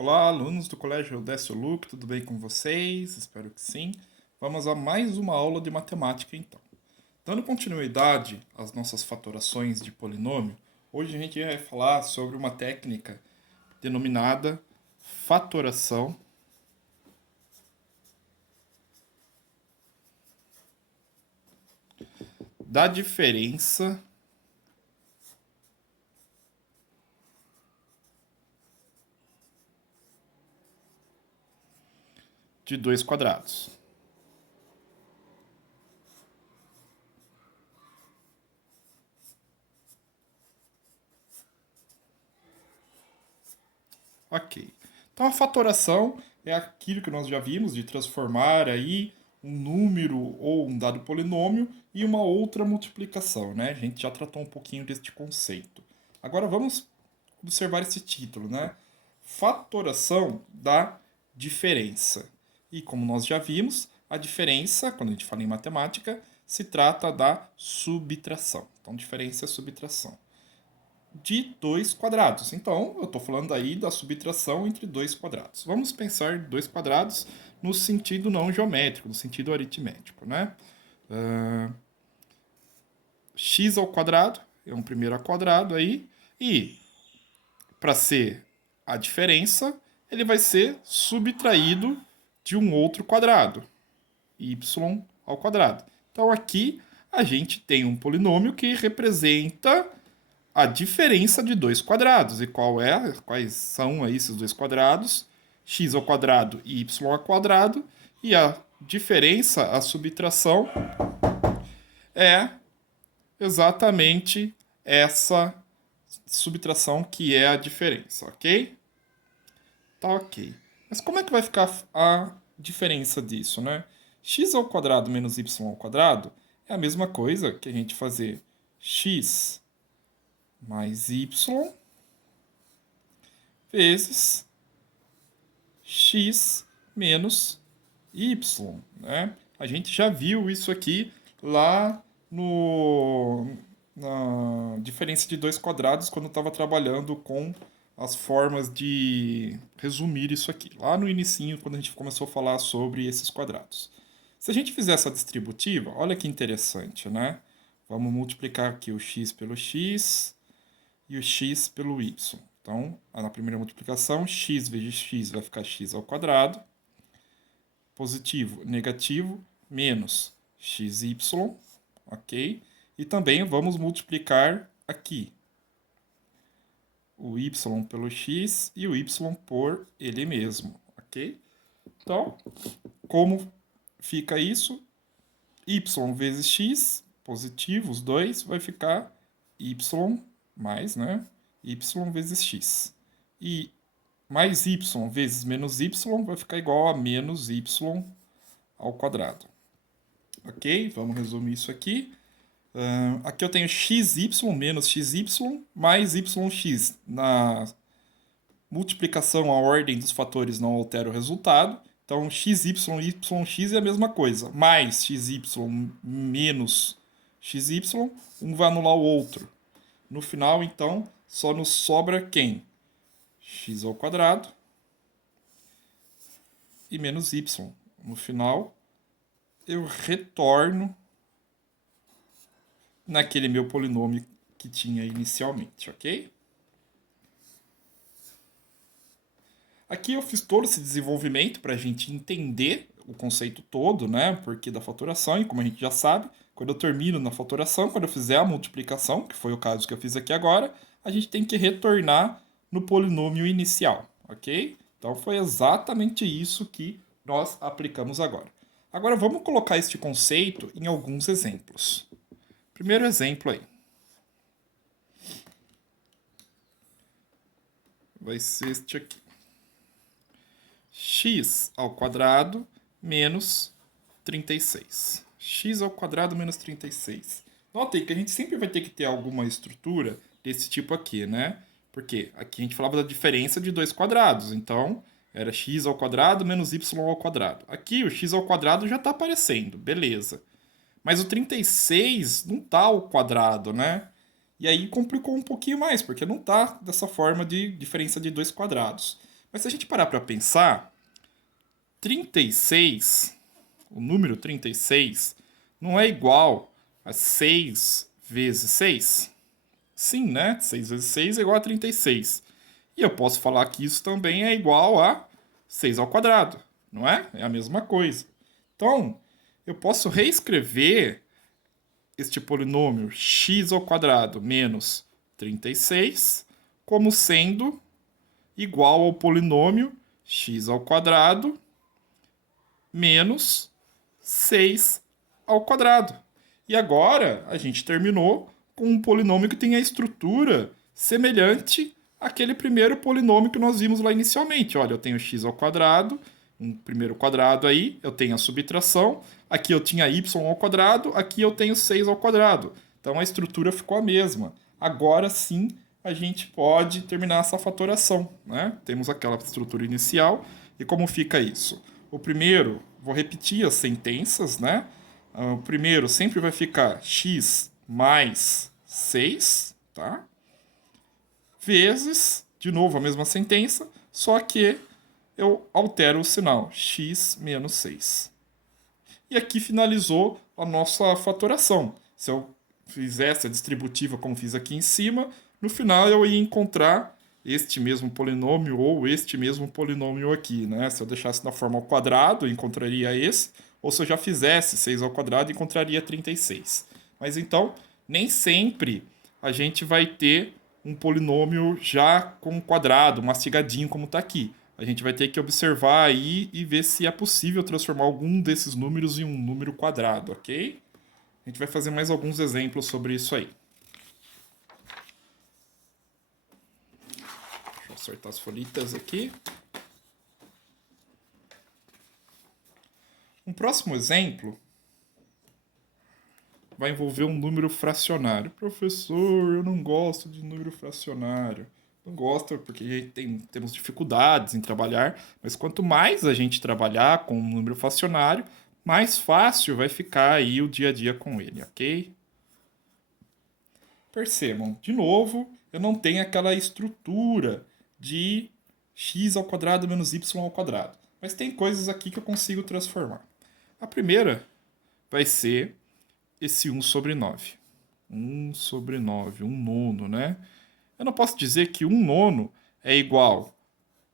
Olá, alunos do Colégio Décio Luque, tudo bem com vocês? Espero que sim. Vamos a mais uma aula de matemática então. Dando continuidade às nossas fatorações de polinômio, hoje a gente vai falar sobre uma técnica denominada fatoração da diferença de dois quadrados. Ok. Então a fatoração é aquilo que nós já vimos de transformar aí um número ou um dado polinômio em uma outra multiplicação, né? A gente já tratou um pouquinho deste conceito. Agora vamos observar esse título, né? Fatoração da diferença. E como nós já vimos, a diferença, quando a gente fala em matemática, se trata da subtração. Então, diferença é subtração de dois quadrados. Então, eu estou falando aí da subtração entre dois quadrados. Vamos pensar dois quadrados no sentido não geométrico, no sentido aritmético, né? X ao quadrado é um primeiro quadrado aí, e para ser a diferença, ele vai ser subtraído de um outro quadrado, y ao quadrado. Então aqui a gente tem um polinômio que representa a diferença de dois quadrados. E quais são aí esses dois quadrados? X ao quadrado e y ao quadrado. E a diferença, a subtração, é exatamente essa subtração que é a diferença, ok? Tá ok. Mas como é que vai ficar a diferença disso, né? X ao quadrado menos y ao quadrado é a mesma coisa que a gente fazer x mais y vezes x menos y, né? A gente já viu isso aqui lá na diferença de dois quadrados quando estava trabalhando com as formas de resumir isso aqui, lá no inicinho, quando a gente começou a falar sobre esses quadrados. Se a gente fizer essa distributiva, olha que interessante, né? Vamos multiplicar aqui o x pelo x e o x pelo y. Então, na primeira multiplicação, x vezes x vai ficar x ao quadrado, positivo, negativo, menos xy, ok? E também vamos multiplicar aqui o y pelo x e o y por ele mesmo, ok? Então, como fica isso? Y vezes x, positivo, os dois, vai ficar y mais, né? Y vezes x. E mais y vezes menos y vai ficar igual a menos y ao quadrado. Ok? Vamos resumir isso aqui. Aqui eu tenho xy menos xy mais yx. Na multiplicação, a ordem dos fatores não altera o resultado. Então, xy, yx é a mesma coisa. Mais xy menos xy, um vai anular o outro. No final, então, só nos sobra quem? X ao quadrado e menos y. No final, eu retorno naquele meu polinômio que tinha inicialmente, ok? Aqui eu fiz todo esse desenvolvimento para a gente entender o conceito todo, né? Porque da fatoração, e como a gente já sabe, quando eu termino na fatoração, quando eu fizer a multiplicação, que foi o caso que eu fiz aqui agora, a gente tem que retornar no polinômio inicial, ok? Então foi exatamente isso que nós aplicamos agora. Agora vamos colocar este conceito em alguns exemplos. Primeiro exemplo aí. Vai ser este aqui. X ao quadrado menos 36. X ao quadrado menos 36. Notem que a gente sempre vai ter que ter alguma estrutura desse tipo aqui, né? Porque aqui a gente falava da diferença de dois quadrados. Então, era x ao quadrado menos y ao quadrado. Aqui o x ao quadrado já está aparecendo, beleza. Mas o 36 não está ao quadrado, né? E aí complicou um pouquinho mais, porque não está dessa forma de diferença de dois quadrados. Mas se a gente parar para pensar, 36, o número 36, não é igual a 6 vezes 6? Sim, né? 6 vezes 6 é igual a 36. E eu posso falar que isso também é igual a 6 ao quadrado, não é? É a mesma coisa. Então, eu posso reescrever este polinômio x ao quadrado menos 36 como sendo igual ao polinômio x ao quadrado menos 6 ao quadrado. E agora a gente terminou com um polinômio que tem a estrutura semelhante àquele primeiro polinômio que nós vimos lá inicialmente. Olha, eu tenho x ao quadrado, um primeiro quadrado aí, eu tenho a subtração, aqui eu tinha y ao quadrado, aqui eu tenho 6 ao quadrado. Então a estrutura ficou a mesma. Agora sim a gente pode terminar essa fatoração, né? Temos aquela estrutura inicial. E como fica isso? O primeiro, vou repetir as sentenças, né? O primeiro sempre vai ficar x mais 6, tá? Vezes, de novo a mesma sentença, só que eu altero o sinal, x menos 6. E aqui finalizou a nossa fatoração. Se eu fizesse a distributiva como fiz aqui em cima, no final eu ia encontrar este mesmo polinômio ou este mesmo polinômio aqui, né? Se eu deixasse na forma ao quadrado, eu encontraria esse, ou se eu já fizesse 6 ao quadrado, encontraria 36. Mas então, nem sempre a gente vai ter um polinômio já com quadrado, mastigadinho como está aqui. A gente vai ter que observar aí e ver se é possível transformar algum desses números em um número quadrado, ok? A gente vai fazer mais alguns exemplos sobre isso aí. Deixa eu acertar as folhitas aqui. Um próximo exemplo vai envolver um número fracionário. Professor, eu não gosto de número fracionário. Não gosto porque temos dificuldades em trabalhar, mas quanto mais a gente trabalhar com um número fracionário, mais fácil vai ficar aí o dia a dia com ele, ok? Percebam, de novo, eu não tenho aquela estrutura de x ao quadrado menos y ao quadrado, mas tem coisas aqui que eu consigo transformar. A primeira vai ser esse 1 sobre 9. 1 sobre 9, 1 nono, né? Eu não posso dizer que 1 nono é igual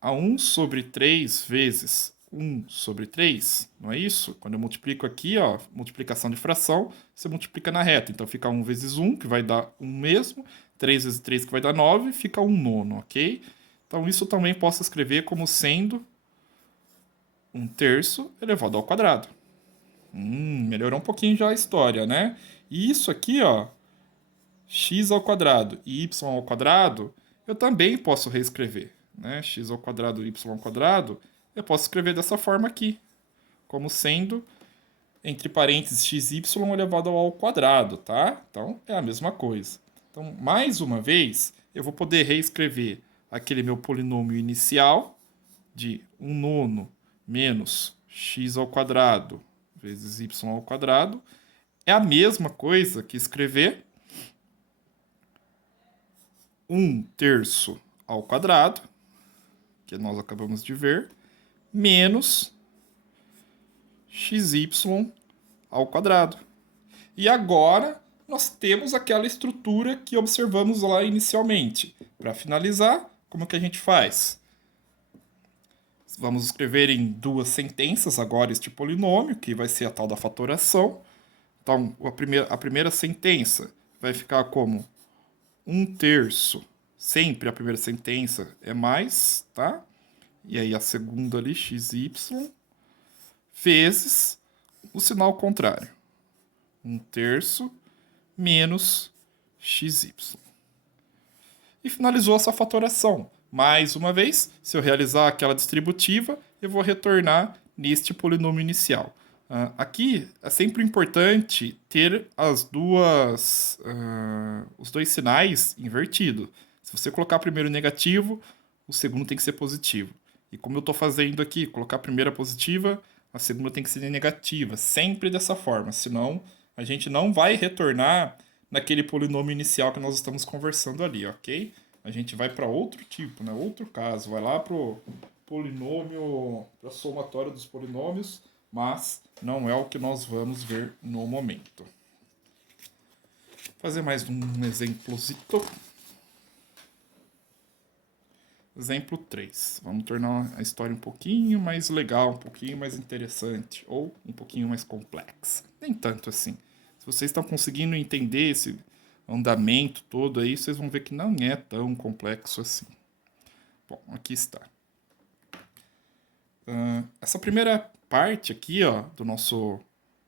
a 1 sobre 3 vezes 1 sobre 3, não é isso? Quando eu multiplico aqui, ó, multiplicação de fração, você multiplica na reta. Então fica 1 vezes 1, que vai dar 1 mesmo, 3 vezes 3, que vai dar 9, fica 1 nono, ok? Então isso também posso escrever como sendo 1 terço elevado ao quadrado. Melhorou um pouquinho já a história, né? E isso aqui, ó, x ao quadrado e y ao quadrado, eu também posso reescrever, né? X ao quadrado e y ao quadrado, eu posso escrever dessa forma aqui, como sendo, entre parênteses, xy elevado ao quadrado, tá? Então, é a mesma coisa. Então, mais uma vez, eu vou poder reescrever aquele meu polinômio inicial de 1 nono menos x ao quadrado vezes y ao quadrado. É a mesma coisa que escrever 1 terço ao quadrado, que nós acabamos de ver, menos xy ao quadrado. E agora nós temos aquela estrutura que observamos lá inicialmente. Para finalizar, como que a gente faz? Vamos escrever em duas sentenças agora este polinômio, que vai ser a tal da fatoração. Então, a primeira sentença vai ficar como 1 terço. Sempre a primeira sentença é mais, tá? E aí a segunda ali, xy, vezes o sinal contrário. 1 terço menos xy. E finalizou essa fatoração. Mais uma vez, se eu realizar aquela distributiva, eu vou retornar neste polinômio inicial. Aqui é sempre importante ter os dois sinais invertidos. Se você colocar primeiro negativo, o segundo tem que ser positivo. E como eu estou fazendo aqui, colocar a primeira positiva, a segunda tem que ser negativa. Sempre dessa forma, senão a gente não vai retornar naquele polinômio inicial que nós estamos conversando ali, ok? a gente vai para outro tipo, né? Outro caso, vai lá pro polinômio, para a somatória dos polinômios, mas não é o que nós vamos ver no momento. Vou fazer mais um exemplozito. Exemplo 3. Vamos tornar a história um pouquinho mais legal, um pouquinho mais interessante, ou um pouquinho mais complexa. Nem tanto assim. Se vocês estão conseguindo entender esse andamento todo aí, vocês vão ver que não é tão complexo assim. Bom, aqui está. Essa primeira parte aqui, ó, do nosso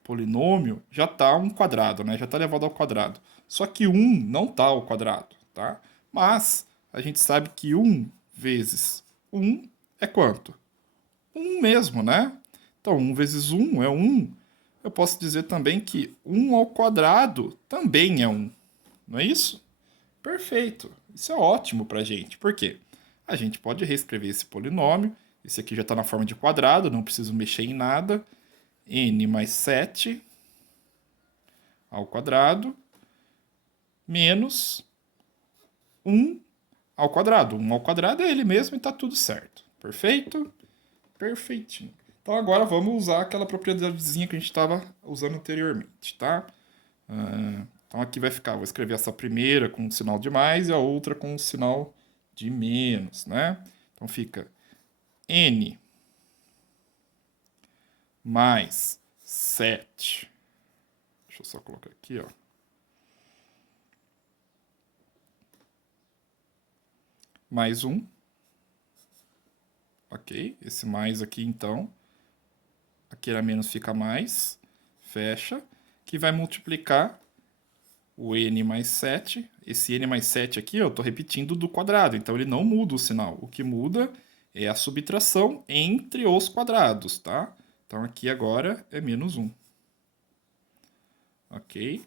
polinômio, já está um quadrado, né? Já está elevado ao quadrado. Só que 1 não está ao quadrado, tá? Mas a gente sabe que 1 vezes 1 é quanto? 1 mesmo, né? Então, 1 vezes 1 é 1. Eu posso dizer também que 1 ao quadrado também é 1. Não é isso? Perfeito. Isso é ótimo para a gente. Por quê? A gente pode reescrever esse polinômio. Esse aqui já está na forma de quadrado, não preciso mexer em nada. N mais 7 ao quadrado menos 1 ao quadrado. 1 ao quadrado é ele mesmo e está tudo certo. Perfeito? Perfeitinho. Então agora vamos usar aquela propriedadezinha que a gente estava usando anteriormente, tá? Então aqui vai ficar, vou escrever essa primeira com um sinal de mais e a outra com um sinal de menos, né? Então fica N mais 7. Deixa eu só colocar aqui, ó. Mais 1. Ok, esse mais aqui então. Aqui era menos, fica mais. Fecha. Que vai multiplicar o n mais 7. Esse n mais 7 aqui, eu estou repetindo do quadrado, então ele não muda o sinal. O que muda é a subtração entre os quadrados, tá? Então aqui agora é menos 1. Ok?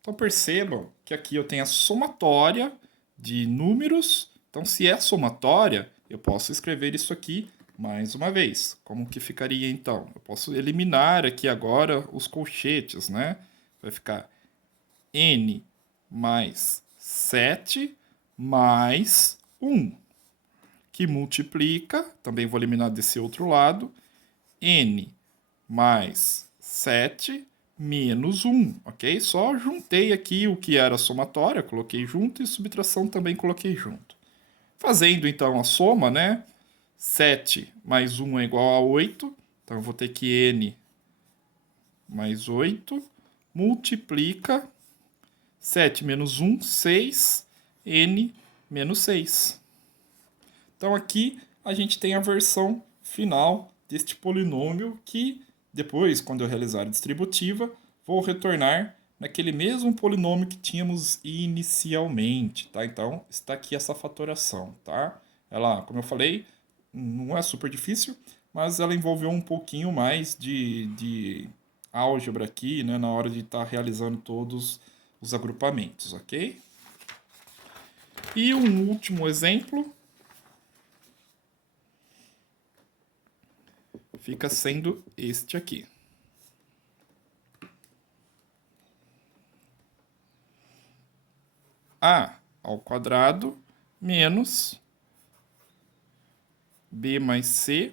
Então percebam que aqui eu tenho a somatória de números. Então se é somatória, eu posso escrever isso aqui mais uma vez. Como que ficaria então? Eu posso eliminar aqui agora os colchetes, né? Vai ficar n mais 7 mais 1, que multiplica, também vou eliminar desse outro lado, n mais 7 menos 1, ok? Só juntei aqui o que era somatória, coloquei junto, e subtração também coloquei junto. Fazendo então a soma, né? 7 mais 1 é igual a 8, então eu vou ter que n mais 8 multiplica 7 menos 1, 6, n menos 6. Então aqui a gente tem a versão final deste polinômio que depois, quando eu realizar a distributiva, vou retornar naquele mesmo polinômio que tínhamos inicialmente, tá? Então está aqui essa fatoração, tá? Ela, como eu falei, não é super difícil, mas ela envolveu um pouquinho mais de álgebra aqui, né, na hora de estar realizando todos os agrupamentos, ok? E um último exemplo fica sendo este aqui. A ao quadrado menos B mais C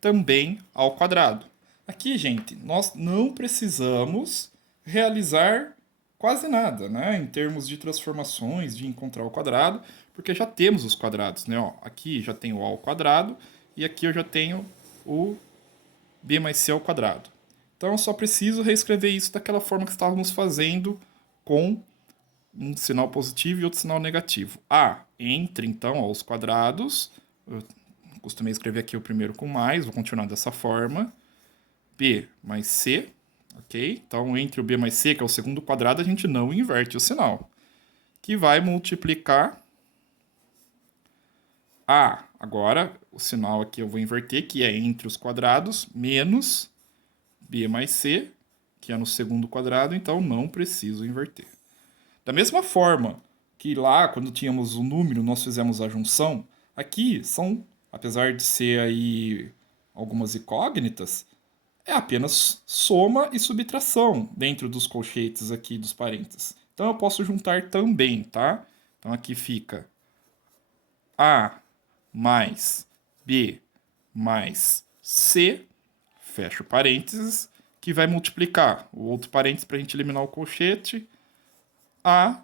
também ao quadrado. Aqui, gente, nós não precisamos realizar quase nada, né? Em termos de transformações, de encontrar o quadrado, porque já temos os quadrados, né? Ó, aqui já tenho o A ao quadrado e aqui eu já tenho o B mais C ao quadrado. Então eu só preciso reescrever isso daquela forma que estávamos fazendo com um sinal positivo e outro sinal negativo. A entre, então, aos quadrados. Eu costumei escrever aqui o primeiro com mais, vou continuar dessa forma. B mais C, ok? Então, entre o B mais C, que é o segundo quadrado, a gente não inverte o sinal. Que vai multiplicar A. Agora, o sinal aqui eu vou inverter, que é entre os quadrados, menos B mais C, que é no segundo quadrado, então não preciso inverter. Da mesma forma que lá, quando tínhamos o número, nós fizemos a junção, aqui são, apesar de ser aí algumas incógnitas, é apenas soma e subtração dentro dos colchetes aqui dos parênteses. Então eu posso juntar também, tá? Então aqui fica A mais B mais C, fecha o parênteses, que vai multiplicar o outro parênteses para a gente eliminar o colchete, A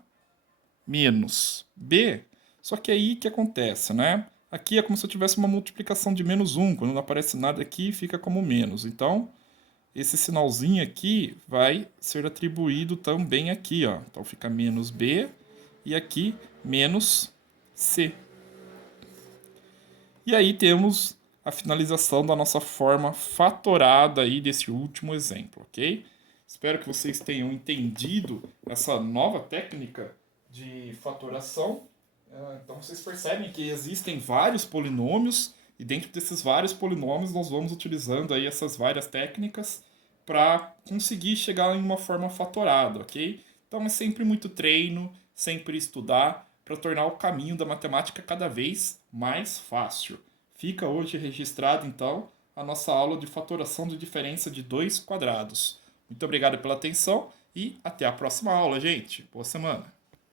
menos B. Só que aí o que acontece, né? Aqui é como se eu tivesse uma multiplicação de menos 1. Quando não aparece nada aqui, fica como menos. Então, esse sinalzinho aqui vai ser atribuído também aqui, ó. Então fica menos B e aqui menos C. E aí temos a finalização da nossa forma fatorada aí desse último exemplo, ok? Espero que vocês tenham entendido essa nova técnica de fatoração. Então vocês percebem que existem vários polinômios e dentro desses vários polinômios nós vamos utilizando aí essas várias técnicas para conseguir chegar em uma forma fatorada, ok? Então é sempre muito treino, sempre estudar para tornar o caminho da matemática cada vez mais fácil. Fica hoje registrado então a nossa aula de fatoração de diferença de dois quadrados. Muito obrigado pela atenção e até a próxima aula, gente. Boa semana!